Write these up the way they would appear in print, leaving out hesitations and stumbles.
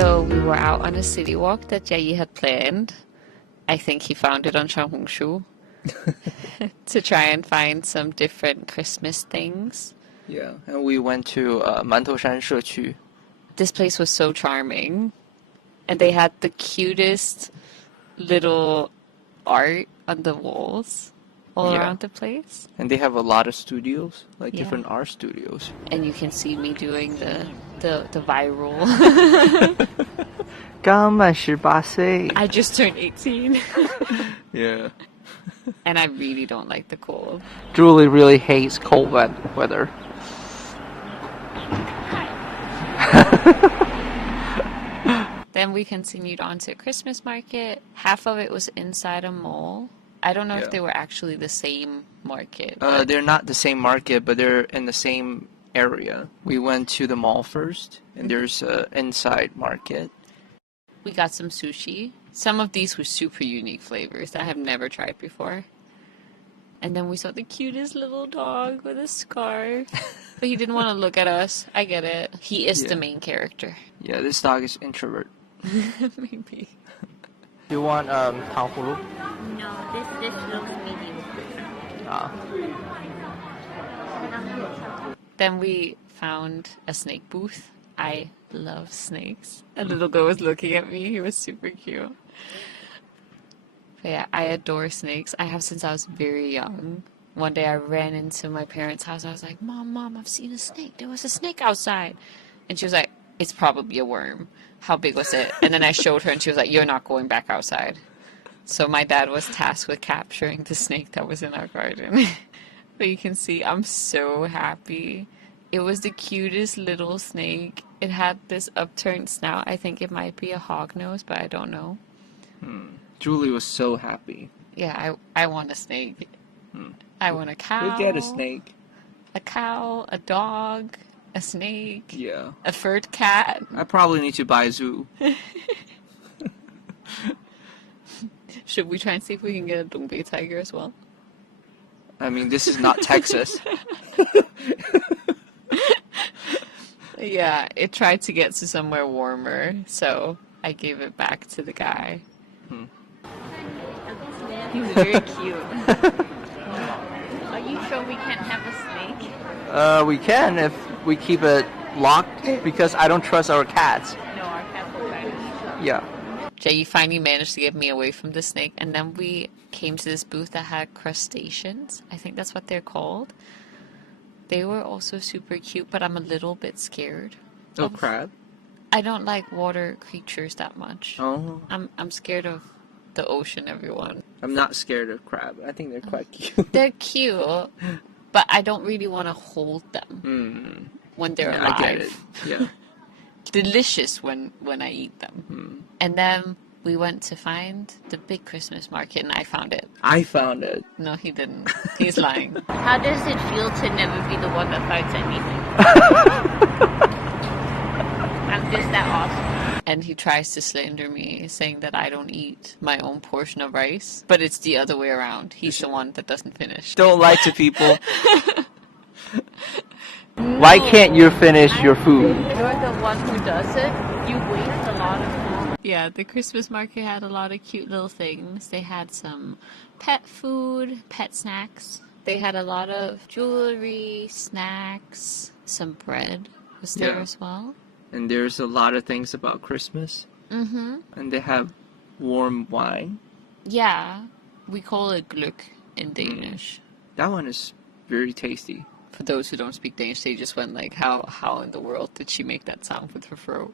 So we were out on a city walk that Jayi had planned. I think he found it on Xiaohongshu to try and find some different Christmas things. Yeah, and we went to 馒头山社区. This place was so charming. And they had the cutest little art on the walls all around the place. And they have a lot of studios, like different art studios. And you can see me doing the viral. 刚满18岁. I just turned 18. Yeah. And I really don't like the cold. Julie really hates cold weather. Then we continued on to a Christmas market. Half of it was inside a mall. I don't know if they were actually the same market. They're not the same market, but they're in the same area. We went to the mall first, and there's an inside market. We got some sushi. Some of these were super unique flavors that I have never tried before. And then we saw the cutest little dog with a scarf. But he didn't want to look at us. I get it. He is the main character. Yeah, this dog is introvert. Maybe. Do you want 糖葫芦? No, this looks medium. Then we found a snake booth. I love snakes. A little girl was looking at me. He was super cute. But yeah, I adore snakes. I have since I was very young. One day I ran into my parents' house. I was like, Mom, I've seen a snake. There was a snake outside. And she was like, it's probably a worm. How big was it? And then I showed her and she was like, you're not going back outside. So my dad was tasked with capturing the snake that was in our garden. But you can see I'm so happy. It was the cutest little snake. It had this upturned snout. I think it might be a hognose, but I don't know. Julie was so happy. Yeah, I want a snake. I want a cow. We'll get a snake. A cow, a dog, a snake. Yeah. A furred cat. I probably need to buy a zoo. Should we try and see if we can get a Dongbei tiger as well? I mean, this is not Texas. Yeah, it tried to get to somewhere warmer, so I gave it back to the guy. He's very cute. Are you sure we can't have a snake? We can if we keep it locked, because I don't trust our cats. No, our cats will bite us. Yeah. Jay finally managed to get me away from the snake, and then we came to this booth that had crustaceans. I think that's what they're called. They were also super cute, but I'm a little bit scared. Oh, crab? I don't like water creatures that much. Oh. I'm scared of the ocean, everyone. I'm not scared of crab. I think they're quite cute. They're cute, but I don't really want to hold them when they're alive. I get it. Yeah. Delicious when I eat them. And then we went to find the big Christmas market, and I found it. I found it. No, he didn't. He's lying. How does it feel to never be the one that finds anything? I'm just that awesome. And he tries to slander me, saying that I don't eat my own portion of rice. But it's the other way around. He's the one that doesn't finish. Don't lie to people. No. Why can't you finish your food? You're the one who does it. You waste a lot of food. Yeah, the Christmas market had a lot of cute little things. They had some pet food, pet snacks. They had a lot of jewelry, snacks, some bread was there as well. And there's a lot of things about Christmas. Mm-hmm. And they have warm wine. Yeah, we call it gløgg in Danish. That one is very tasty. For those who don't speak Danish, they just went like, how in the world did she make that sound with her throat?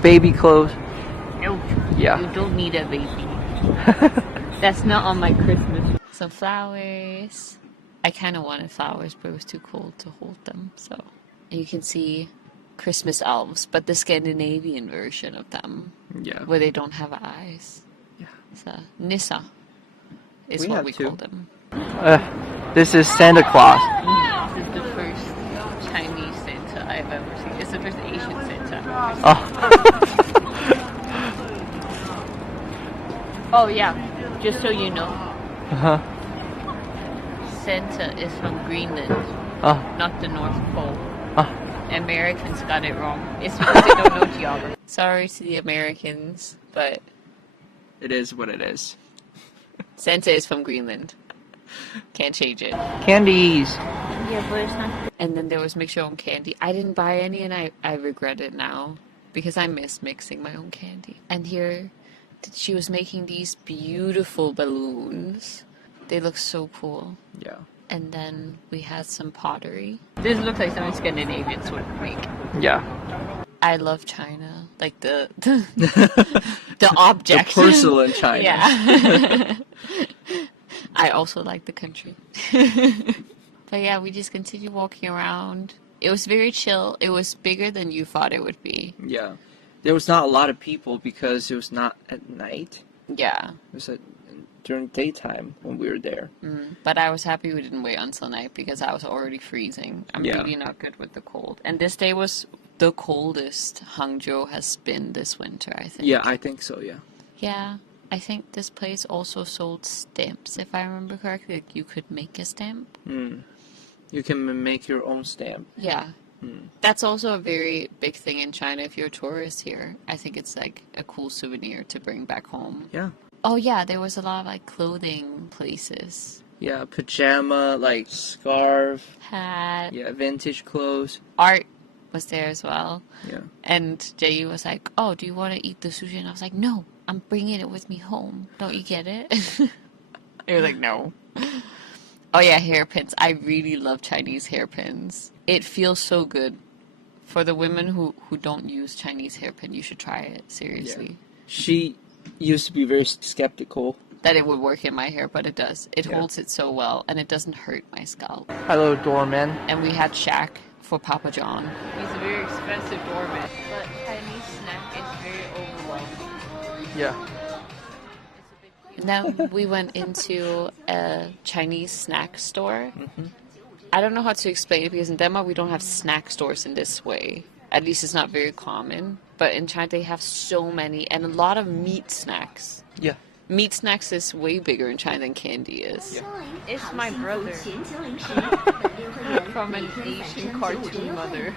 Baby clothes. No. Yeah. You don't need a baby. That's not on my Christmas. Some flowers. I kind of wanted flowers, but it was too cold to hold them. So you can see Christmas elves, but the Scandinavian version of them. Yeah. Where they don't have eyes. Yeah. So Nissa is what we call them. This is Santa Claus. This is the first Chinese Santa I've ever seen. It's the first Asian Santa. Oh yeah, just so you know. Santa is from Greenland, not the North Pole. Americans got it wrong. It's because they don't know geography. Sorry to the Americans, but It is what it is. Santa is from Greenland. Can't change it. Candies. And then there was mix your own candy. I didn't buy any, and I regret it now because I miss mixing my own candy. And here, she was making these beautiful balloons. They look so cool. Yeah. And then we had some pottery. This looks like something Scandinavians would make. Yeah. I love China, like the the object. The porcelain China. Yeah. I also like the country. But yeah, we just continued walking around. It was very chill. It was bigger than you thought it would be. Yeah. There was not a lot of people because it was not at night. Yeah. It was during daytime when we were there. But I was happy we didn't wait until night because I was already freezing. I'm really not good with the cold. And this day was the coldest Hangzhou has been this winter, I think. Yeah, I think so, yeah. Yeah. I think this place also sold stamps, if I remember correctly. Like you could make a stamp. You can make your own stamp. Yeah. That's also a very big thing in China if you're a tourist here. I think it's like a cool souvenir to bring back home. Yeah. Oh yeah, there was a lot of like clothing places. Yeah, pajama, like scarf. Hat. Yeah, vintage clothes. Art was there as well. Yeah. And Jayu was like, oh, do you want to eat the sushi? And I was like, no, I'm bringing it with me home. Don't you get it? He was like, no. Oh yeah, hairpins. I really love Chinese hairpins. It feels so good. For the women who don't use Chinese hairpin, you should try it. Seriously. Yeah. She used to be very skeptical that it would work in my hair, but it does. It holds it so well, and it doesn't hurt my scalp. Hello, doorman. And we had Shaq for Papa John. He's a very expensive doorman, but Chinese snack is very overwhelming. Yeah. And then we went into a Chinese snack store. I don't know how to explain it because in Denmark we don't have snack stores in this way. At least it's not very common. But in China they have so many and a lot of meat snacks. Yeah. Meat snacks is way bigger in China than candy is. Yeah. It's my brother. From an Asian cartoon mother.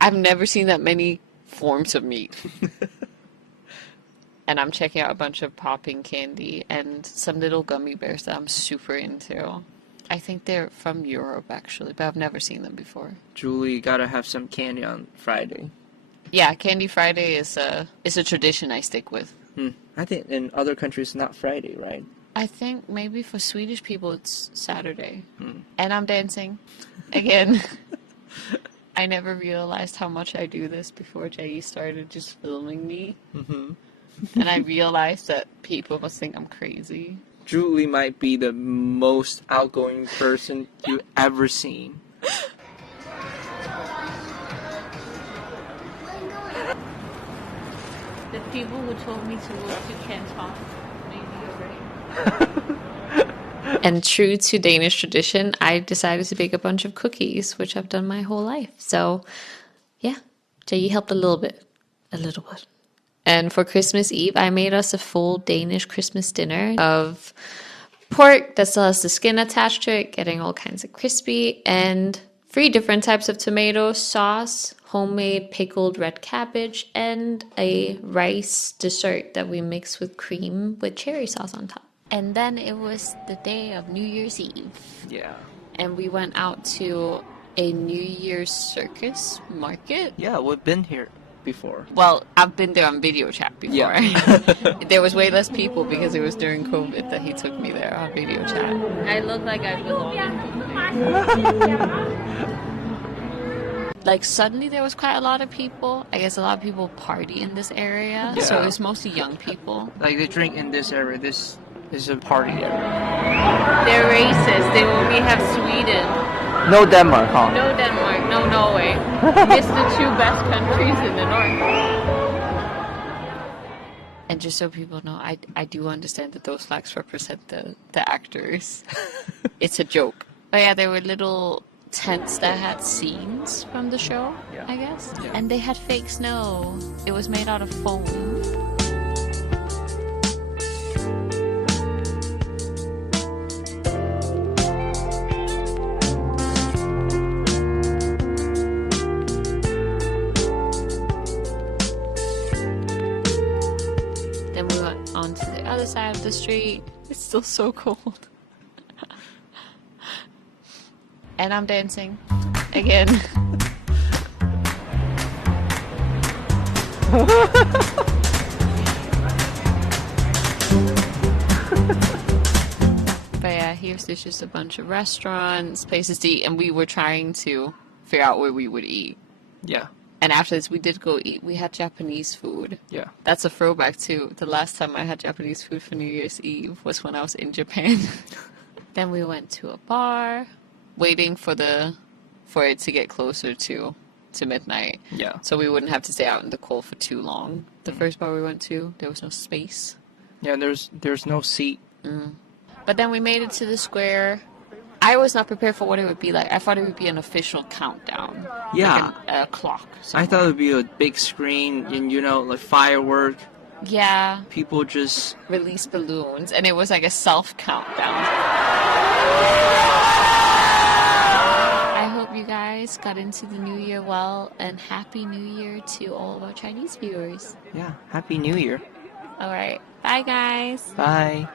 I've never seen that many forms of meat. And I'm checking out a bunch of popping candy and some little gummy bears that I'm super into. I think they're from Europe, actually, but I've never seen them before. Julie gotta have some candy on Friday. Yeah, Candy Friday is a tradition I stick with. I think in other countries, not Friday, right? I think maybe for Swedish people it's Saturday. And I'm dancing. Again. I never realized how much I do this before Jay started just filming me. And I realized that people must think I'm crazy. Julie might be the most outgoing person you've ever seen. The people who told me to look to Canton, maybe you're right. And true to Danish tradition, I decided to bake a bunch of cookies, which I've done my whole life. So, yeah, Jay helped a little bit. A little bit. And for Christmas Eve, I made us a full Danish Christmas dinner of pork that still has the skin attached to it, getting all kinds of crispy, and 3 different types of tomatoes, sauce, homemade pickled red cabbage, and a rice dessert that we mix with cream with cherry sauce on top. And then it was the day of New Year's Eve. Yeah. And we went out to a New Year's circus market. Yeah, we've been here before. Well, I've been there on video chat before. Yeah. There was way less people because it was during COVID that he took me there on video chat. I look like I belong. Like suddenly there was quite a lot of people. I guess a lot of people party in this area. Yeah. So it was mostly young people. Like they drink in this area. This is a party area. They're racist. They only have Sweden. No Denmark, huh? No Denmark, no Norway. It's the 2 best countries in the north. And just so people know, I do understand that those flags represent the actors. It's a joke. But yeah, there were little tents that had scenes from the show, I guess. Yeah. And they had fake snow. It was made out of foam. other side of the street. It's still so cold. And I'm dancing again. But yeah, here's there's just a bunch of restaurants, places to eat, and we were trying to figure out where we would eat. Yeah. And after this, we did go eat. We had Japanese food. Yeah. That's a throwback too. The last time I had Japanese food for New Year's Eve was when I was in Japan. Then we went to a bar, waiting for it to get closer to midnight. Yeah. So we wouldn't have to stay out in the cold for too long. The first bar we went to, there was no space. Yeah, there's no seat. But then we made it to the square. I was not prepared for what it would be like. I thought it would be an official countdown. Yeah. Like a clock. I thought it would be a big screen and, like firework. Yeah. People just Release balloons. And it was like a self-countdown. I hope you guys got into the new year well. And Happy New Year to all of our Chinese viewers. Yeah. Happy New Year. All right. Bye, guys. Bye.